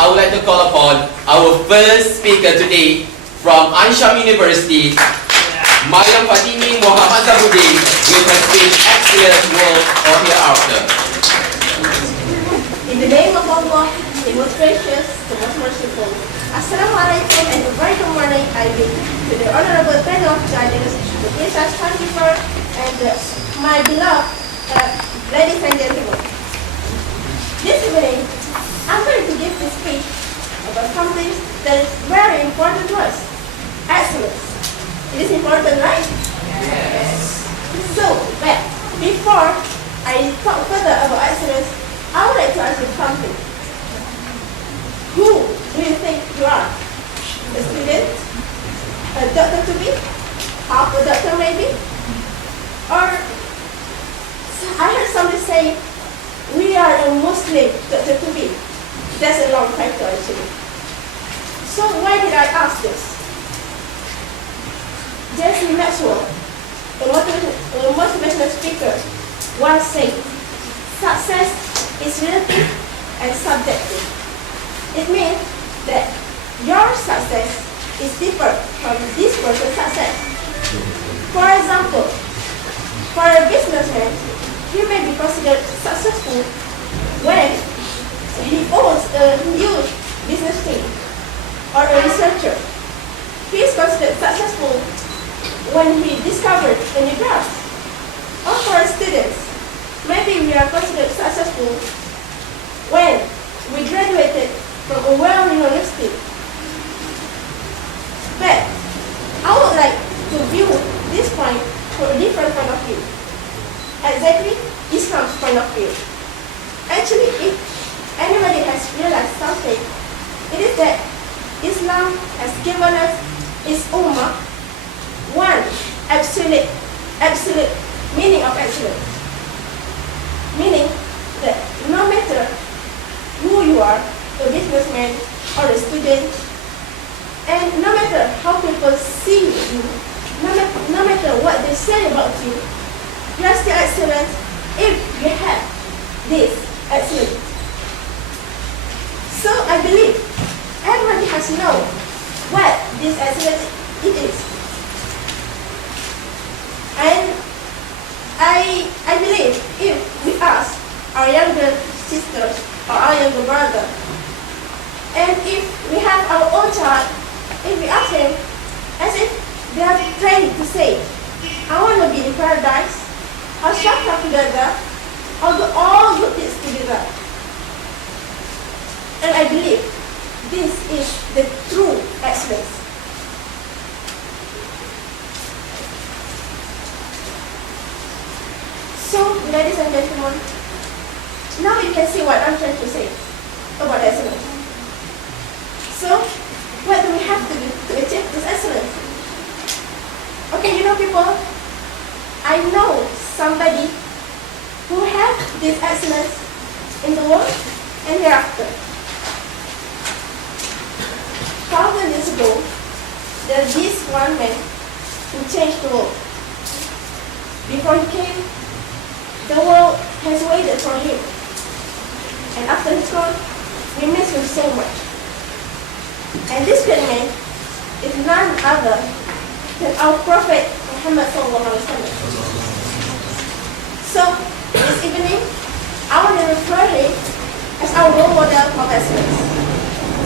I would like to call upon our first speaker today from Ain Shams University, Maryam Fatini Mohd Zabudin, with her speech Excellence World Or Hereafter. In the name of Allah, the most gracious, the most merciful. Assalamu alaikum and a very good morning I bid to the honorable panel of judges, the Princess Congressman, and my beloved ladies and gentlemen. This evening, I'm going to give this speech about something that is very important to us, excellence. It is important, right? Yes. So, but before I talk further about excellence, I would like to ask you something. Who do you think you are? A student? A doctor to be? Half a doctor maybe? Or, I heard somebody say, we are a Muslim doctor to be. That's a long title actually. So why did I ask this? Jesse Maxwell, a motivational speaker, once said, success is relative and subjective. It means that your success is different from this person's success. For example, for a businessman, he may be considered successful when he owns a huge business team, or a researcher. He is considered successful when he discovered a new drug. Or for students, maybe we are considered successful when we graduated from a well-known university. But I would like to view this point from a different point of view. Exactly Islam's point of view. Actually, if anybody has realized something, it is that Islam has given us its ummah one absolute meaning of excellence. Meaning that no matter who you are, a businessman or a student, and no matter how people see you, no matter what they say about you, you are still excellent if you have this excellence. So I believe everybody has known what this excellence it is. And I believe if we ask our younger sisters or our younger brother, and if we have our own child, if we ask them, as if they are trained to say, I want to be in paradise, or shut up together, or do all good things together. And I believe this is the true excellence. So, ladies and gentlemen, now you can see what I'm trying to say about excellence. So, what do we have to do to achieve this excellence? Okay, you know people, I know somebody who has this excellence in the world and hereafter. 1,000 years ago, there is this one man who changed the world. Before he came, the world has waited for him. And after he's gone, we miss him so much. And this great man is none other than our Prophet Muhammad sallallahu alaihi wasallam. So, this evening, I want to refer him as our role model of excellence.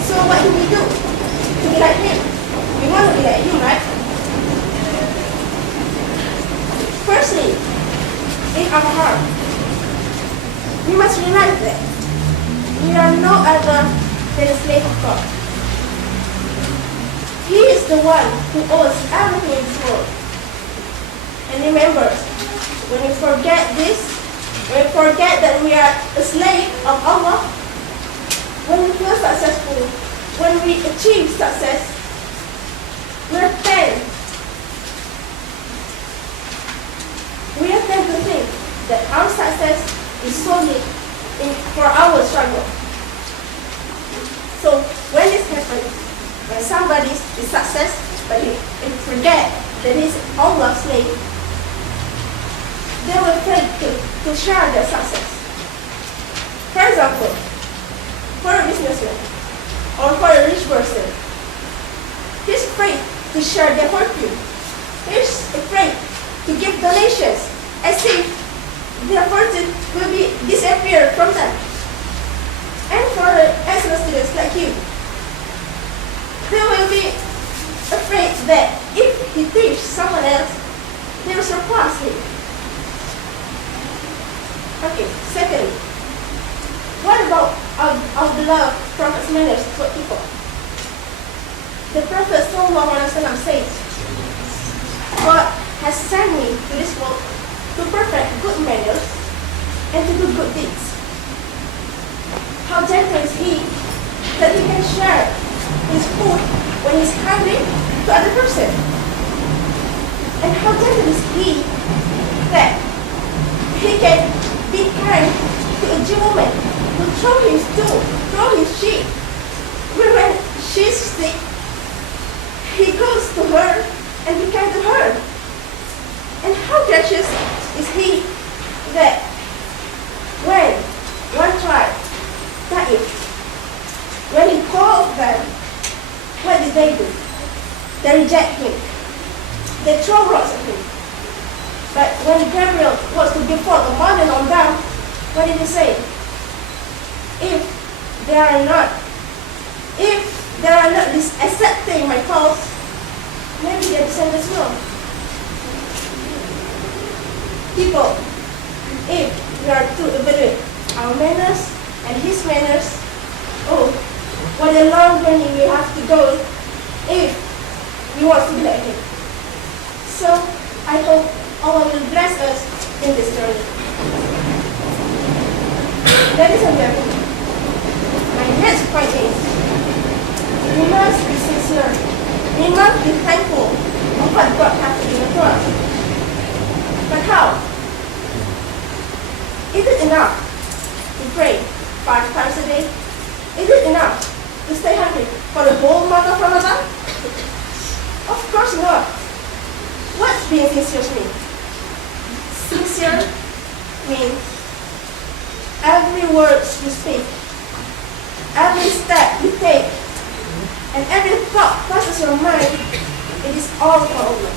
So, what do we do to be like him? We want to be like him, right? Firstly, in our heart, we must realize that we are no other than a slave of God. He is the one who owns everything in this world. And remember, when we forget this, when we forget that we are a slave of Allah, when we feel successful, when we achieve success, we tend to think that our success is solely for our struggle. So when this happens, when somebody is success, but he forget that he's Allah's slave, they will fail to share their success. For example, for a businessman, or for a rich person. He's afraid to share their fortune. He's afraid to give donations as if their fortune will disappear from them. And for excellent students like you, they will be afraid that if he teaches someone else, they will surpass him. Okay, secondly, what about our beloved Prophet's manners toward people? The Prophet ﷺ says, God has sent me to this world to perfect good manners and to do good deeds. How gentle is he that he can share his food when he's hungry to other person? And how gentle is he that he can be kind to a Jew woman who throw his sheep. When she's sick, he goes to her and be kind to her. And how gracious is he that when one tribe, Taif, when he called them, what did they do? They reject him. They throw rocks at him. But when Gabriel was to befall the mountain on them, what did he say? If they are not accepting my cause, maybe their descendants will. People, if we are to evaluate our manners and his manners, oh, what a long journey we have to go if we want to be like him. So I hope Allah will bless us in this journey. Ladies and gentlemen, my next point is, we must be sincere. We must be thankful of what God has given to us. But how? Is it enough to pray 5 times a day? Is it enough to stay hungry for the whole month of Ramadan? Of course not. What's being sincere mean? Sincere means every word you speak, every step you take, and every thought passes your mind, it is all for Allah.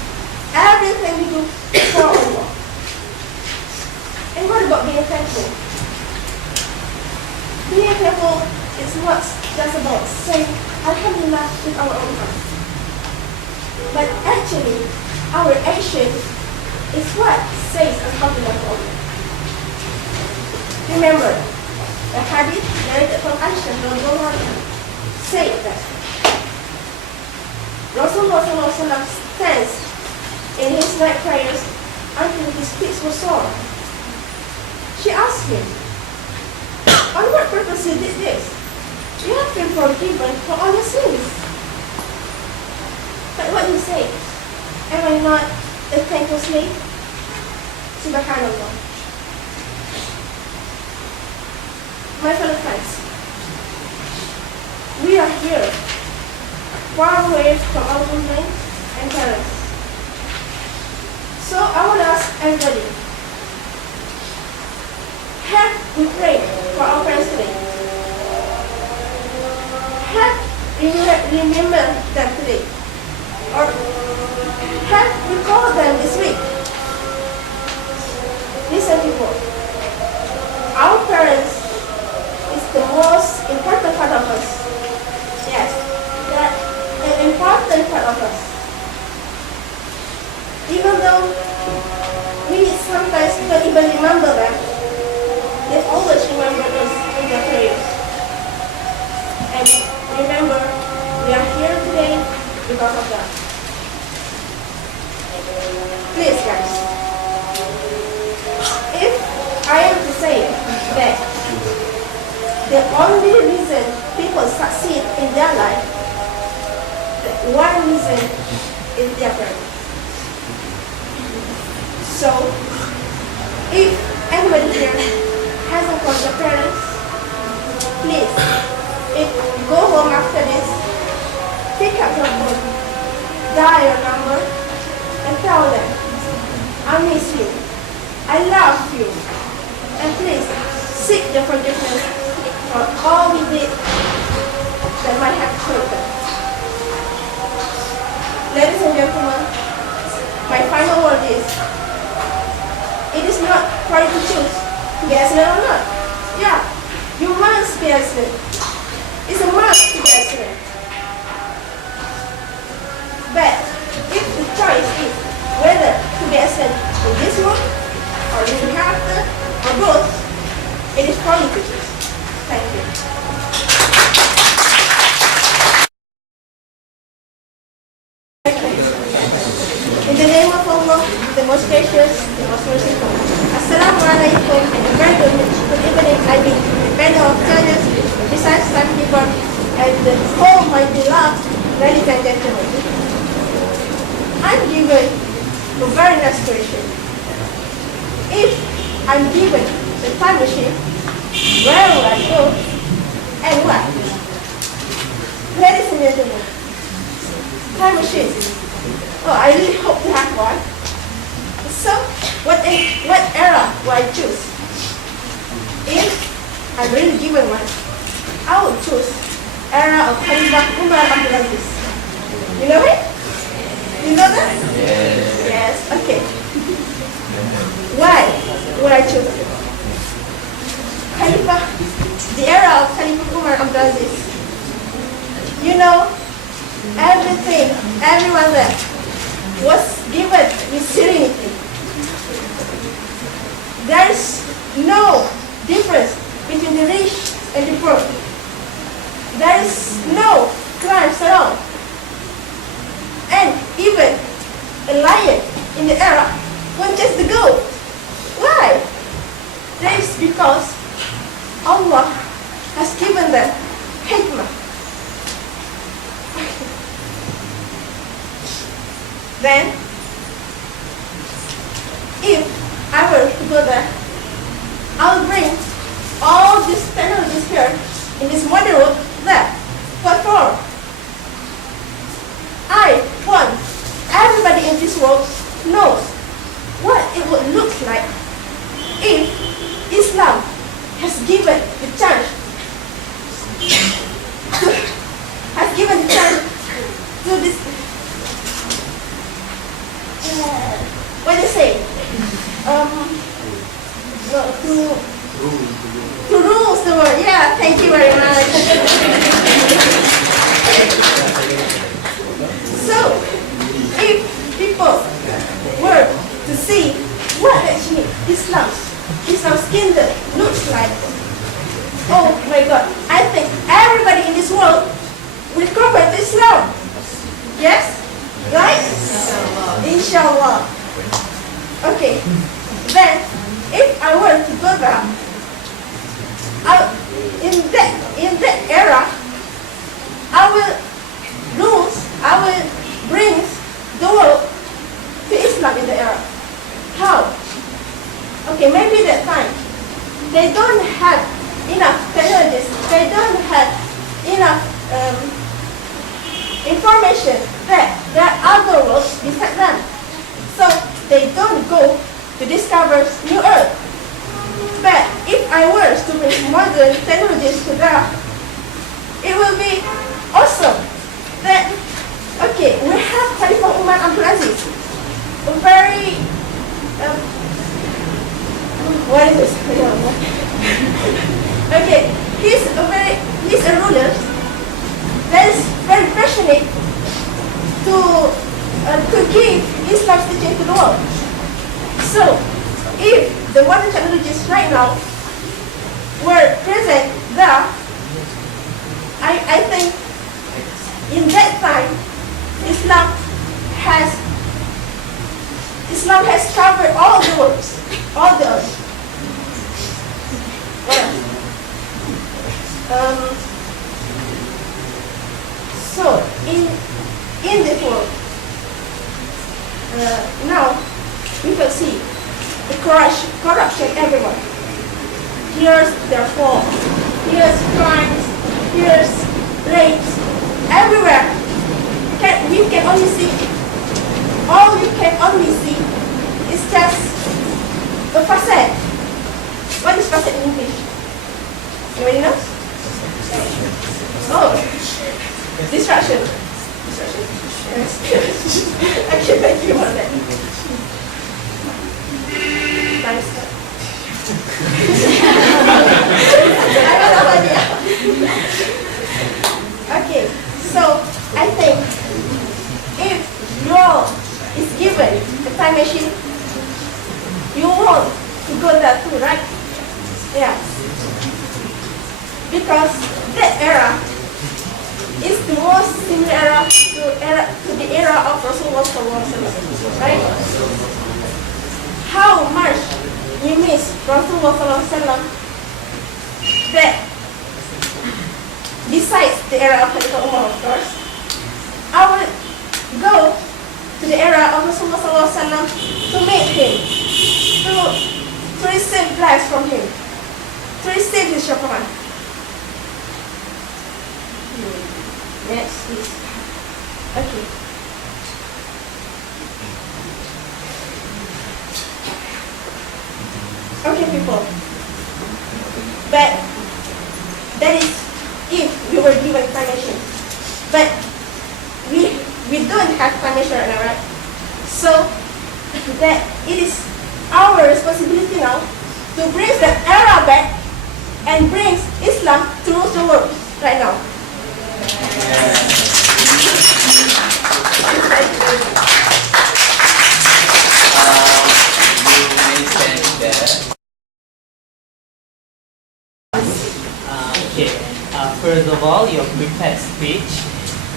Everything you do is for Allah. And what about being thankful? Being thankful is not just about saying Alhamdulillah with our own mouth. But actually, our action is what says Alhamdulillah to Allah. Remember, the hadith narrated from Ain Shams say that Rasulullah ﷺ stands in his night prayers until his feet were sore. She asked him, on what purpose you did this? You have been forgiven for all your sins. But what do you say? Am I not a thankful slave? Subhanallah. My fellow friends, we are here, far away from our children and parents. So I want to ask everybody, have we prayed for our parents today? Have we remembered them today? Or have we called them this week? Listen people, our parents is the most important part of us. Yes, that an important part of us. Even though we sometimes don't even remember them, they always remember us in their prayers. And remember, we are here today because of that. Please guys, if I am to say that the only reason people succeed in their life, the one reason is their parents. So, if anybody here hasn't called your parents, please, if you go home after this, pick up your phone, dial your number, and tell them, I miss you, I love you, and please seek their forgiveness for all we did that might have chosen. Ladies and gentlemen, my final word is, it is not for you to choose to be excellent or not. Yeah, you must be excellent. It's a must to be excellent. But if the choice is whether to be excellent in this world or in the hereafter or both, it is for you to choose. Thank you. In the name of Allah, the most gracious, the most merciful. Assalamu alaikum and a very good evening, I mean, panel of judges, besides some people, and the whole my beloved ladies and gentlemen. I'm given a very nice question. If I'm given the time machine, where will I go and what? Ladies and gentlemen, time machine. Oh, I really hope to have one. So, what era will I choose? If I'm really given one, I will choose era of Khalifah Umar Abdul Aziz. You know it? You know that? Yes. Okay. Why would I choose it? Khalifah, the era of Khalifah Umar Abdul Aziz. You know, everything, everyone there was given with serenity. There is no difference between the rich and the poor. There is no crimes at all. And even a lion in the era won't chase the goat. Why? That is because Allah has given them hikmah. Then, if I were to go there, I will bring all these technologies here in this modern world there. What for? I want everybody in this world knows what it would look like if Islam has given the chance to this. What do you say? To rules the world. Yeah, thank you very much. So, if people were to see what actually Islam's kingdom looks like, oh my God, I think everybody in this world will convert to Islam. Yes? Right? Inshallah. Okay. Then, if I were to go there, in that era, I will bring the world to Islam in the era. How? Okay, maybe that time they don't have enough technologies, they don't have enough information that there are other worlds beside them. So they don't go to discover new earth. But if I were to bring modern technologies to there, it will be awesome. That, okay, we have Khalifah Umar Abdul Aziz, a very, what is this? Okay, he's a ruler that is very passionate to give Islam's teaching to the world. So, if the modern technologies right now were present there, I think in that time Islam has covered all the worlds, all the earth. What else? So in this world, now we can see the corruption everywhere. Here's their fault. Here's crimes. Here's rapes. Everywhere. You can only see. All you can only see is just a facade. What is facade in English? Anybody knows? Oh, distraction. Distraction. Yes. Okay, thank you for that. Nice. I got no idea. Okay, so I think if you all is given a time machine, you want to go there too, right? Yeah. Because that era is the most similar to the era of Rasulullah SAW, right? How much we miss Rasulullah SAW that besides the era of Khalifah Umar, of course, I would go to the era of Rasulullah SAW to meet him, to receive blessings from him, to receive his shafa'ah. Next, please. Okay. Okay, people. But that is if we were given time machine. But we don't have time machine right now, right? So that it is our responsibility now to bring that era back and bring Islam to the world right now. First of all, your prepared speech.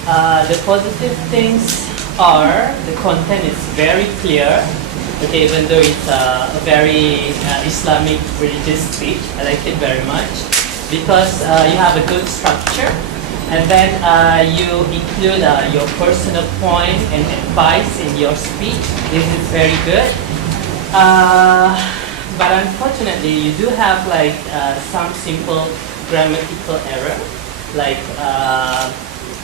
The positive things are the content is very clear. Okay, even though it's a very Islamic religious speech, I like it very much because you have a good structure. And then you include your personal point and advice in your speech. This is very good. But unfortunately, you do have like some simple grammatical error, like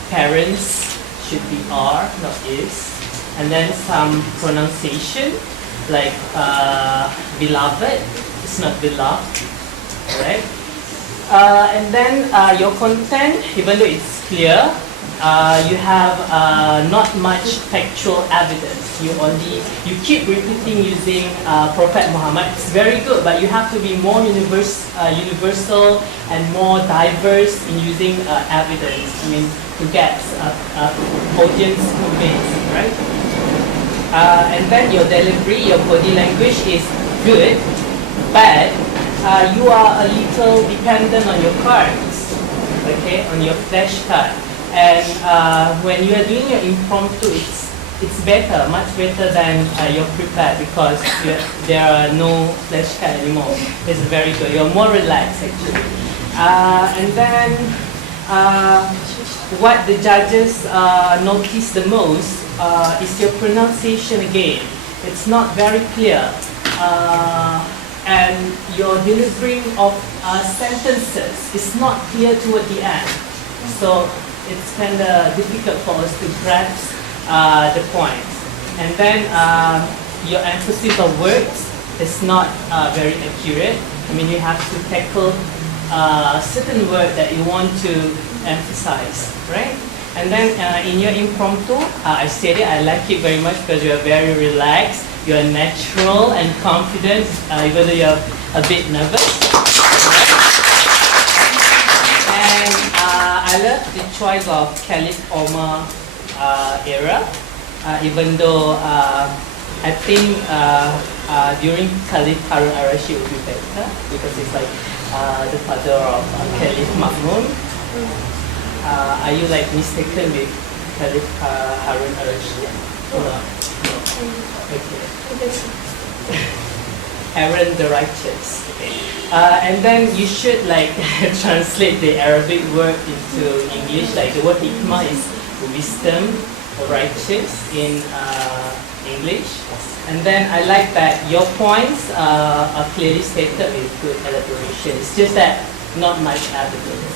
parents should be are, not is. And then some pronunciation, like beloved, it's not beloved, right? And then your content, even though it's clear, you have not much factual evidence. You keep repeating using Prophet Muhammad. It's very good, but you have to be more universal and more diverse in using evidence. I mean, to get audience convinced, right? And then your delivery, your body language is good, but you are a little dependent on your cards, okay, on your flashcard. And when you are doing your impromptu, it's better, much better than your prepared because there are no flashcard anymore. It's very good. You're more relaxed actually. And then what the judges notice the most is your pronunciation again. It's not very clear. And your delivering of sentences is not clear toward the end. So it's kind of difficult for us to grasp the points. And then your emphasis of words is not very accurate. I mean, you have to tackle certain word that you want to emphasize, right? And then in your impromptu, I said it, I like it very much because you are very relaxed. You're natural and confident, even though you're a bit nervous. And I love the choice of Caliph Omar era, even though I think during Caliph Harun al-Rashid would be better because it's like the father of Caliph Ma'mun. Are you like mistaken with Caliph Harun al-Rashid? No. Okay. Aaron the righteous. Okay. And then you should like translate the Arabic word into English. Like the word hikmah is wisdom or righteous in English. And then I like that your points are clearly stated with good elaboration. It's just that not much evidence.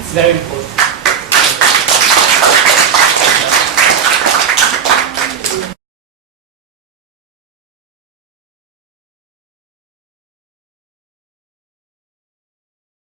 It's very important.